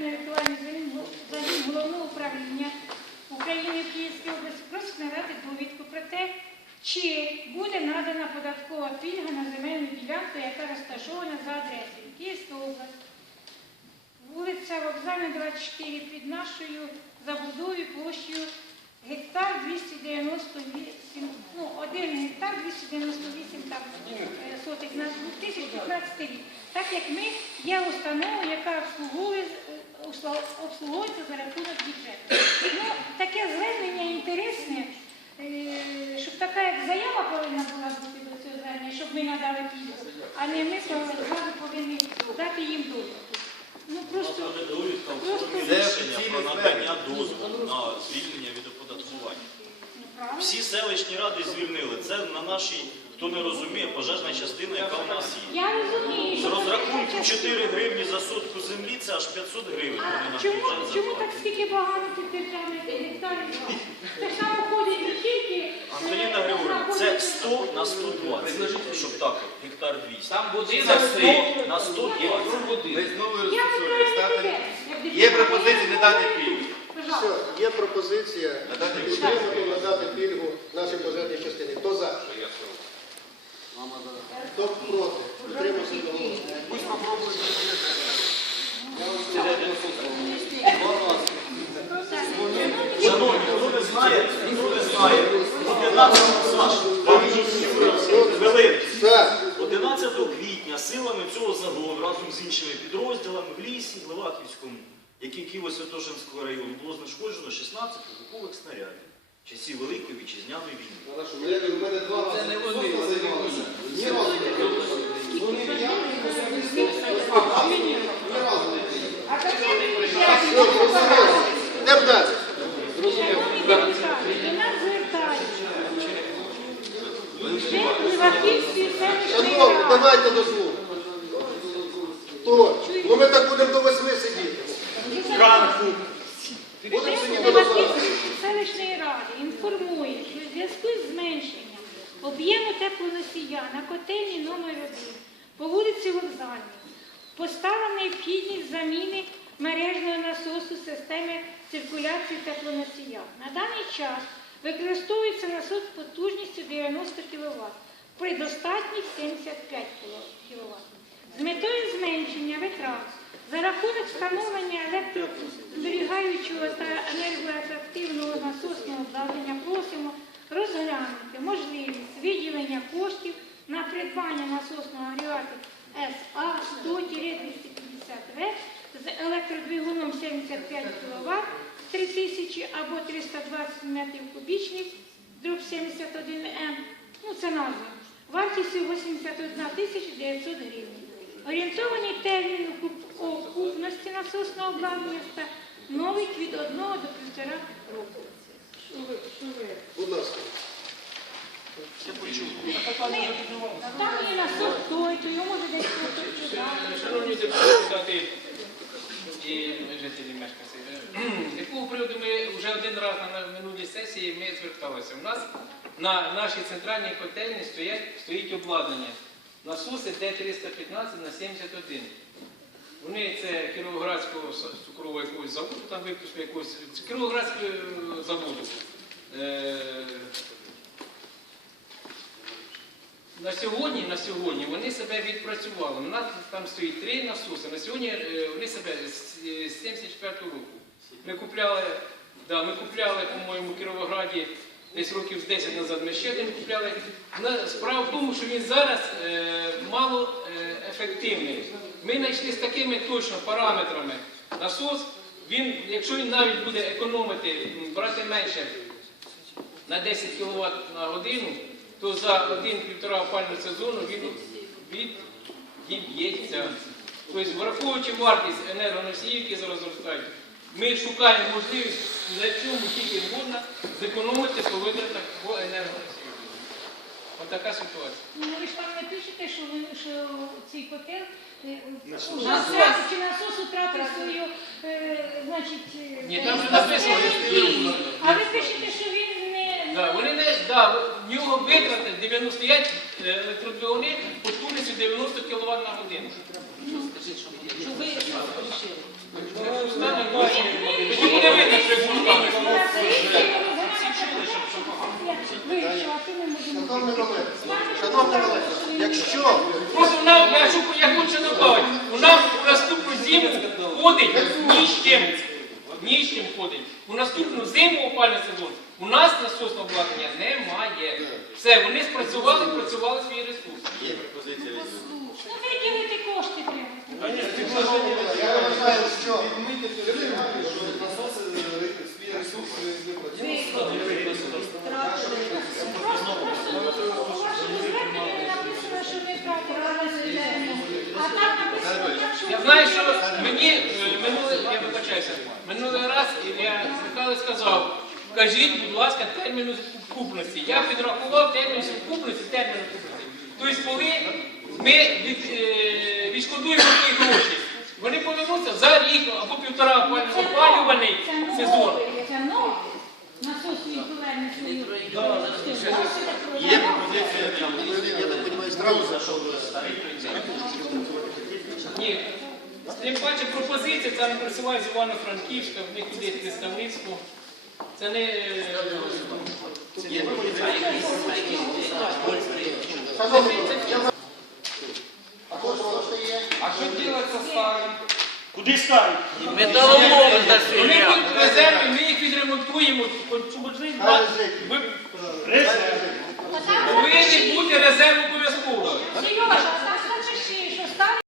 рятувальний загін головного управління України в Київській області. Просить надати довідку про те, чи буде надана податкова пільга на земельну ділянку, яка розташована за адресою. Київська область, вулиця Вокзальна, 24 під нашою забудовою площею гектар 298, ну, 1 гектар 298 там, е, сотих на 2015 рік. Так як ми є установою, яка обслуговує, е, обслуговується за рахунок бюджету. Ну, таке звернення інтересне, е, щоб така як заява повинна була бути до цього звернення, щоб ми надали пільгу, а не ми зразу повинні дати їм довідку. Ну просто Це рішення про надання дозволу на звільнення від оподаткування. ну. Всі селищні ради звільнили. Це на нашій, хто не розуміє, пожежна частина, яка в нас є. Я розумію, З що розрахунку 4 гривні за сотку землі це аж 500 гривень. А чому, бюджет чому так скільки багато цих державних гектарів? Так само ходить не тільки... Антоніна е, Григорівна, це знаходиться- 100 на 120, щоб так, гектар 200. Там Це будинок 100 стоїть. на 120. Ми знову Я тебе, як Є депутат. пропозиція не дати пільгу. Пожалуйста. Все, є пропозиція Надати пільгу. підтримати, надати пільгу нашій пожежній частині. Хто за? Хто проти? Підтримався одноголосно. Шановні, хто не знає, хто не знає, 11 хвилин. 11 квітня силами цього загону разом з іншими підрозділами в лісі, в Леваківському, який Києво-Святошинського району, було знешкоджено 16 вибухових снарядів в часі Великої вітчизняної війни. У мене два Це не вони. Ні разу. А таке Все, зрозуміло. Йдемо далі. Шановні депутати, до нас звертаються. Член Леваківської селищної Шановні, ради. Давайте до слова. Хто? Ну ми так будемо до восьми сидіти. Ранку. Будемо сидіти до завтра. Селищної ради інформує, що у зв'язку з зменшенням об'єму теплоносія на котельні номер 1 по вулиці Вокзальній постала необхідність заміни мережного насосу системи циркуляції теплоносія. На даний час використовується насос потужністю 90 кВт при достатніх 75 кВт. З метою зменшення витрат за рахунок встановлення електрозберігаючого та енергоефективного насосного обладнання просимо розглянути можливість виділення коштів на придбання насосного агрегату СА 100-250В з електродвигуном 75 кВт 3000 або 320 метрів кубічних дроб 71 М. Ну, це назва. Вартістю 81 тисяча 900 гривень. Орієнтовані терміни окуп- окупності насосного обладнання становить від 1 до 1,5 року. Будь ласка. Там є насос той, то його може десь Шановні депутати і жителі мешканці, якого приводу ми вже один раз на минулій сесії ми зверталися. У нас на нашій центральній котельні стоять, стоїть обладнання. Насоси Д-315 на 71. Вони це Кіровоградського цукрового якогось заводу, там випуску якогось, Кіровоградського е, заводу. Е, На сьогодні, на сьогодні вони себе відпрацювали. У нас там стоїть три насоси. На сьогодні е, вони себе з 74 року. Ми купляли, да, купляли, по-моєму, в Кіровограді десь років з 10 назад. Ми ще один купляли. Справа в тому, що він зараз е, мало е, ефективний. Ми знайшли з такими точно параметрами насос. Він, якщо він навіть буде економити, брати менше на 10 кВт на годину, то за один-півтора опального сезону він відіб'ється. Тобто, враховуючи вартість енергоносіїв, які зараз зростають, ми шукаємо можливість, на чому тільки можна зекономити по витратах по енергоносію. Ось така ситуація. Ну, ви ж там не пишете, що, ви, що цей котел е, Насос. уже втратив, чи насос втратив свою, е, значить, е, Ні, там же написано, що- А ви пишете, що він не... Да, вони не, да, в нього витрати 95 електродвигуни потужністю 90 кВт на годину. Що ви тоді що там Шановні колеги, якщо просто нам, я хочу, я хочу добавити, у нас у наступну зиму ходить ніщим, ніщим ходить. У наступну зиму опальний у нас насосного обладнання немає. Все, вони спрацювали, працювали свій ресурс я вважаю, що? Не там написано так, що... Я знаю, що мені е, минулий, я вибачаюся, минулий раз Ілля Михайлович сказав, кажіть, будь ласка, терміну купності. Я підрахував термін купності, термін купності. Тобто, коли ми від, вони повернуться за рік або півтора опалю- опалюваний сезон. Це. Є пропозиція я так розумію, зразу Ні. Тим паче пропозиція, це не працюває з Івано-Франківська, в них туди представництво. Це не. е, є пропозиція. Шановні, я за- а кошти є? А що робити со старим? Куди ставити? Вони будуть в резерві, ми їх відремонтуємо. Ви Резерв. повинні бути резерв обов'язково. Сережа, там старі